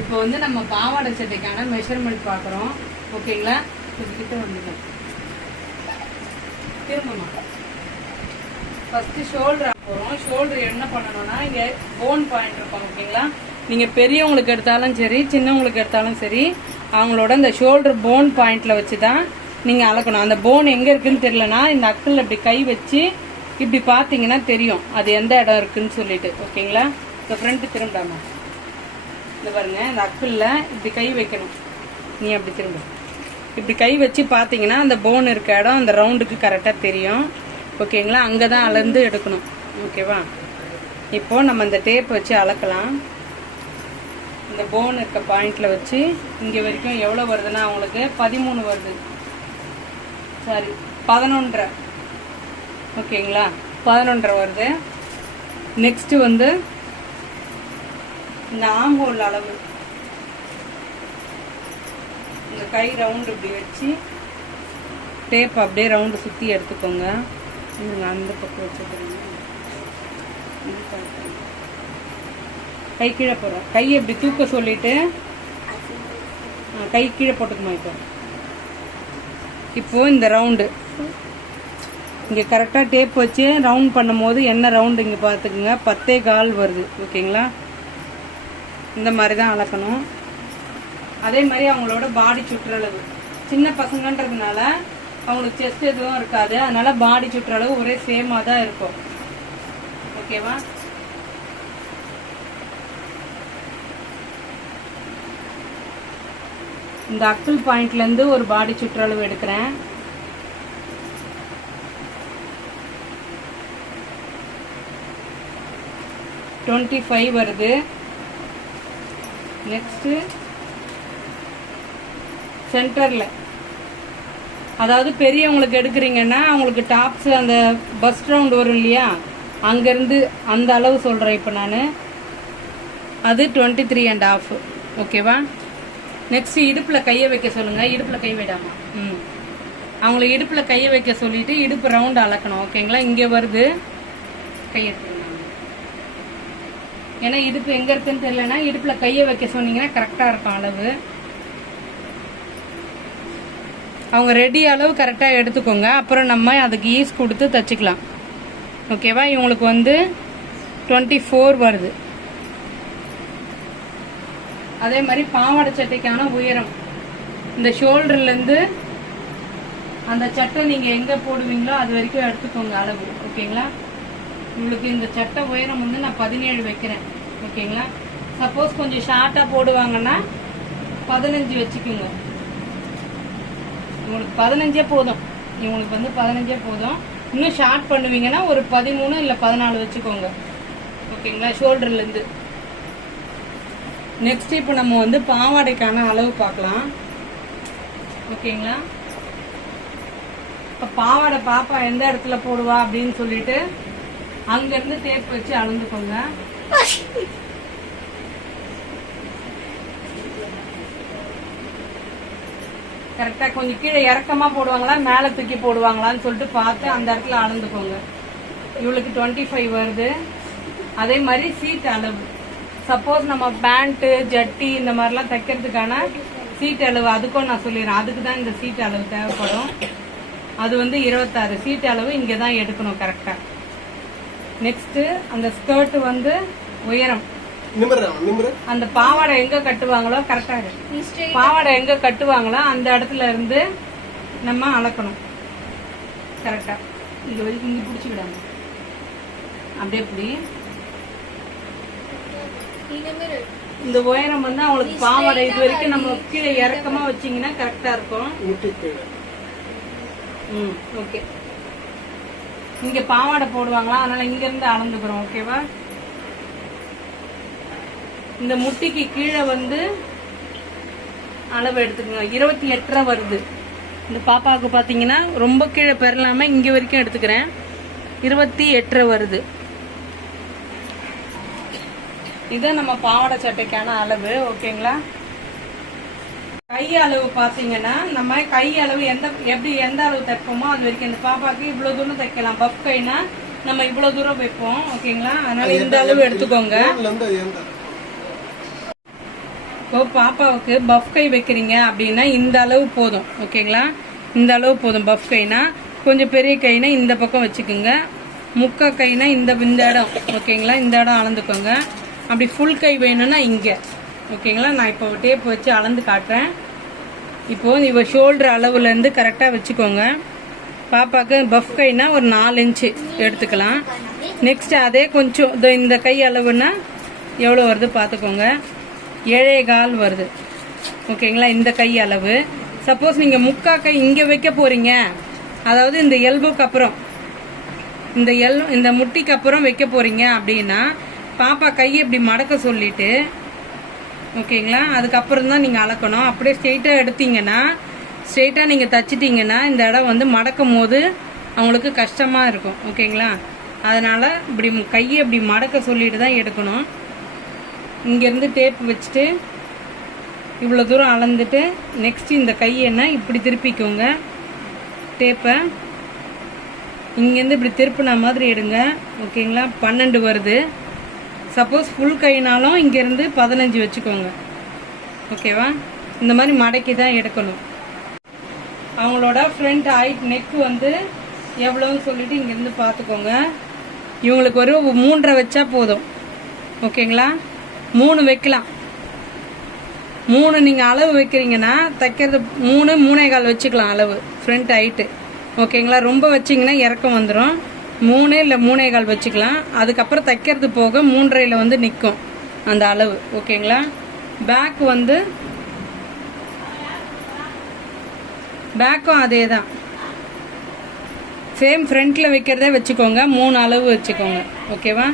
இப்போ வந்து நம்ம பாவாடை சட்டைக்கான மெஷர்மெண்ட் பார்க்குறோம். ஓகேங்களா? இதுக்கிட்ட வந்துடும் திரும்பமா. ஃபஸ்ட்டு ஷோல்டர் போகிறோம் ஷோல்டர் என்ன பண்ணணும்னா இங்கே போன் பாயிண்ட் இருக்கும் ஓகேங்களா? நீங்கள் பெரியவங்களுக்கு எடுத்தாலும் சரி சின்னவங்களுக்கு எடுத்தாலும் சரி அவங்களோட இந்த ஷோல்டர் போன் பாயிண்ட்டில் வச்சு தான் நீங்கள் அளக்கணும். அந்த போன் எங்கே இருக்குன்னு தெரிலனா இந்த அக்கில் இப்படி கை வச்சு இப்படி பார்த்தீங்கன்னா தெரியும். அது எந்த இடம் இருக்குன்னு சொல்லிட்டு ஓகேங்களா? இப்போ ஃப்ரெண்டு திரும்பிடாமா இந்த பாருங்க இந்த அக்குல்ல இப்படி கை வைக்கணும். நீ அப்படி திரும்ப. இப்படி கை வச்சு பார்த்தீங்கன்னா அந்த போன் இருக்க இடம் அந்த ரவுண்டுக்கு கரெக்டாக தெரியும். ஓகேங்களா அங்கே தான் அளந்து எடுக்கணும். ஓகேவா இப்போ நம்ம இந்த டேப் வச்சு அளக்கலாம். இந்த போன் இருக்க பாயிண்டில் வச்சு இங்கே வரைக்கும் எவ்வளோ வருதுன்னா அவங்களுக்கு பதிமூணு வருது. சாரி பதினொன்றரை. ஓகேங்களா பதினொன்றரை வருது. நெக்ஸ்ட்டு வந்து இந்த ஆம்போல் அளவு. இந்த கை ரவுண்டு இப்படி வச்சு டேப் அப்படியே ரவுண்டு சுற்றி எடுத்துக்கோங்க. இருங்க, அந்த பக்கம் வச்சுக்கிறீங்க. கை கீழே போகிறோம் கையை இப்படி தூக்க சொல்லிட்டு ஆ, கை கீழே போட்டுக்குமா இப்போ. இப்போது இந்த ரவுண்டு இங்கே கரெக்டாக டேப் வச்சு ரவுண்ட் பண்ணும்போது என்ன ரவுண்டு இங்கே பார்த்துக்குங்க. பத்தே கால் வருது. ஓகேங்களா? இந்த மாதிரி தான் அளக்கணும். அதே மாதிரி அவங்களோட பாடி சுற்றளவு. சின்ன பசங்கன்றதுனால அவங்களுக்கு செஸ்ட் எதுவும் இருக்காது. அதனால பாடி சுற்றளவு ஒரே சேமாக தான் இருக்கும். ஓகேவா இந்த அக்கல் பாயிண்ட்லேருந்து ஒரு பாடி சுற்றளவு எடுக்கிறேன். டுவெண்ட்டி ஃபைவ் வருது. நெக்ஸ்ட்டு சென்டரில் அதாவது பெரியவங்களுக்கு எடுக்கிறீங்கன்னா அவங்களுக்கு டாப்ஸ் அந்த பஸ் ரவுண்ட் வரும் இல்லையா? அங்கேருந்து அந்த அளவு சொல்கிறேன் இப்போ நான். அது டுவெண்ட்டி த்ரீ அண்ட் ஆஃப் ஓகேவா நெக்ஸ்ட் இடுப்பில் கையை வைக்க சொல்லுங்கள் இடுப்பில் கை விடாமா? ம். அவங்கள இடுப்பில் கையை வைக்க சொல்லிவிட்டு இடுப்பு ரவுண்ட் அளக்கணும். ஓகேங்களா இங்கே வருது. கையை ஏன்னா இடுப்பு எங்கே இருக்குன்னு தெரியலன்னா இடுப்பில் கையை வைக்க சொன்னீங்கன்னா கரெக்டாக இருக்கும் அளவு. அவங்க ரெடி அளவு கரெக்டாக எடுத்துக்கோங்க. அப்புறம் நம்ம அதுக்கு ஈஸ் கொடுத்து தச்சுக்கலாம். ஓகேவா இவங்களுக்கு வந்து டுவெண்ட்டி ஃபோர் வருது. அதே மாதிரி பாவாடை சட்டைக்கான உயரம். இந்த ஷோல்டர்லேருந்து அந்த சட்டை நீங்கள் எங்கே போடுவீங்களோ அது வரைக்கும் எடுத்துக்கோங்க அளவு. ஓகேங்களா உங்களுக்கு இந்த சட்டை உயரம் வந்து நான் பதினேழு வைக்கிறேன். ஓகேங்களா? சப்போஸ் கொஞ்சம் ஷார்ட்டாக போடுவாங்கன்னா பதினஞ்சு வச்சுக்கோங்க. உங்களுக்கு பதினஞ்சே போதும். இவங்களுக்கு வந்து பதினஞ்சே போதும். இன்னும் ஷார்ட் பண்ணுவீங்கன்னா ஒரு பதிமூணு இல்லை பதினாலு வச்சுக்கோங்க. ஓகேங்களா? ஷோல்டர்லேருந்து நெக்ஸ்ட் இப்போ நம்ம வந்து பாவாடைக்கான அளவு பார்க்கலாம். ஓகேங்களா? இப்போ பாவாடை பாப்பா எந்த இடத்துல போடுவா அப்படின்னு சொல்லிட்டு அங்கேருந்து டேப் வச்சு அளந்துக்கோங்க கரெக்டாக கொஞ்சம் கீழே இறக்கமா போடுவாங்களா மேலே தூக்கி போடுவாங்களான்னு சொல்லிட்டு பார்த்து அந்த இடத்துல அளந்துக்கோங்க இவளுக்கு டுவெண்ட்டி ஃபைவ் வருது. அதே மாதிரி சீட் அளவு. சப்போஸ் நம்ம பேண்ட்டு ஜட்டி இந்த மாதிரிலாம் தைக்கிறதுக்கான சீட் அளவு அதுக்கும் நான் சொல்லிடுறேன். அதுக்கு தான் இந்த சீட் அளவு தேவைப்படும். அது வந்து இருபத்தாறு. சீட் அளவு இங்கே தான் எடுக்கணும் கரெக்டாக நெக்ஸ்ட்டு அந்த ஸ்கர்ட் வந்து உயரம். அந்த பாவாடை எங்க கட்டுவாங்களோ கரெக்டா பாவாடை எங்க கட்டுவாங்களோ அந்த இடத்துல இருந்து நம்ம அளக்கணும். கரெக்டா இங்க வரைக்கும் இங்க பிடிச்சிக்கிடாம. அப்படியே இப்படி இந்த உயரம் வந்து அவங்களுக்கு பாவாடை இது வரைக்கும் நம்ம கீழே இறக்கமா வச்சீங்கன்னா கரெக்டா இருக்கும். ம் ஓகே இங்க பாவாடை போடுவாங்களா? அதனால இங்க இருந்து அளந்துக்கிறோம் ஓகேவா இந்த முட்டிக்கு கீழே வந்து அளவு எடுத்துக்கோங்க இருபத்தி எட்டரை வருது. இந்த பாப்பாவுக்கு பார்த்தீங்கன்னா ரொம்ப கீழே பெறலாம இங்க வரைக்கும் எடுத்துக்கிறேன். இருபத்தி எட்டரை வருது. இதான் நம்ம பாவாடை சட்டைக்கான அளவு ஓகேங்களா கை அளவு பாத்தீங்கன்னா நம்ம கை அளவு எந்த எப்படி எந்த அளவு தைப்போமோ அது வரைக்கும் இந்த பாப்பாக்கு இவ்வளவு தூரம் தைக்கலாம். பஃப் கைனா நம்ம இவ்வளவு தூரம் வைப்போம் ஓகேங்களா? அதனால இந்த அளவு எடுத்துக்கோங்க. இப்போ பாப்பாவுக்கு பஃப் கை வைக்கிறீங்க அப்படின்னா இந்த அளவு போதும் ஓகேங்களா? இந்த அளவு போதும் பஃப் கைனா. கொஞ்சம் பெரிய கைனா இந்த பக்கம் வச்சுக்கோங்க. முக்கா கைனா இந்த இந்த இடம் ஓகேங்களா? இந்த இடம் அளந்துக்கோங்க. அப்படி ஃபுல் கை வேணும்னா இங்கே ஓகேங்களா? நான் இப்போ டேப் வச்சு அளந்து காட்டுறேன். இப்போது இவ ஷோல்டர் அளவுலேருந்து கரெக்டாக வச்சுக்கோங்க. பாப்பாவுக்கு பஃப் கைனா ஒரு நாலு இன்ச்சு எடுத்துக்கலாம். நெக்ஸ்ட் அதே கொஞ்சம் இதோ இந்த கை அளவுன்னா எவ்வளோ வருது பார்த்துக்கோங்க. ஏழே கால் வருது. ஓகேங்களா இந்த கை அளவு. சப்போஸ் நீங்கள் முக்கா கை இங்கே வைக்க போகிறீங்க அதாவது இந்த எல்போக்கு அப்புறம். இந்த எல் இந்த முட்டிக்கு அப்புறம் வைக்க போகிறீங்க அப்படின்னா பாப்பா கையை இப்படி மடக்க சொல்லிட்டு ஓகேங்களா? அதுக்கப்புறம் தான் நீங்கள் அளக்கணும். அப்படியே ஸ்ட்ரெயிட்டாக எடுத்தீங்கன்னா ஸ்ட்ரெயிட்டாக நீங்கள் தச்சிட்டிங்கன்னா இந்த இடம் வந்து மடக்கும் போது அவங்களுக்கு கஷ்டமாக இருக்கும். ஓகேங்களா? அதனால் இப்படி கையை இப்படி மடக்க சொல்லிட்டு தான் எடுக்கணும். இங்கேருந்து டேப் வச்சுட்டு இவ்வளோ தூரம் அளந்துட்டு நெக்ஸ்ட்டு இந்த கையென்ன இப்படி திருப்பிக்கோங்க. டேப்பை இங்கேருந்து இப்படி திருப்பின மாதிரி எடுங்க. ஓகேங்களா? பன்னெண்டு வருது. சப்போஸ் ஃபுல் கைனாலும் இங்கேருந்து பதினஞ்சு வச்சுக்கோங்க. ஓகேவா இந்த மாதிரி மடக்கி தான் எடுக்கணும். அவங்களோட ஃப்ரண்ட் ஹைட் நெக் வந்து எவ்வளோன்னு சொல்லிட்டு இங்கேருந்து பார்த்துக்கோங்க. இவங்களுக்கு ஒரு மூன்றரை வச்சா போதும். ஓகேங்களா மூணு வைக்கலாம். மூணு நீங்கள் அளவு வைக்கிறீங்கன்னா தைக்கிறது மூணு மூணே கால் வச்சுக்கலாம் அளவு ஃப்ரண்ட் ஹைட்டு ஓகேங்களா ரொம்ப வச்சிங்கன்னா இறக்கம் வந்துடும் மூணு இல்லை மூணே கால் வச்சுக்கலாம். அதுக்கப்புறம் தைக்கிறது போக மூன்றரையில் வந்து நிற்கும் அந்த அளவு. ஓகேங்களா? பேக் வந்து பேக்கும் அதே தான் சேம் ஃப்ரண்ட்டில் வைக்கிறதே வச்சுக்கோங்க. மூணு அளவு வச்சுக்கோங்க. ஓகேவா?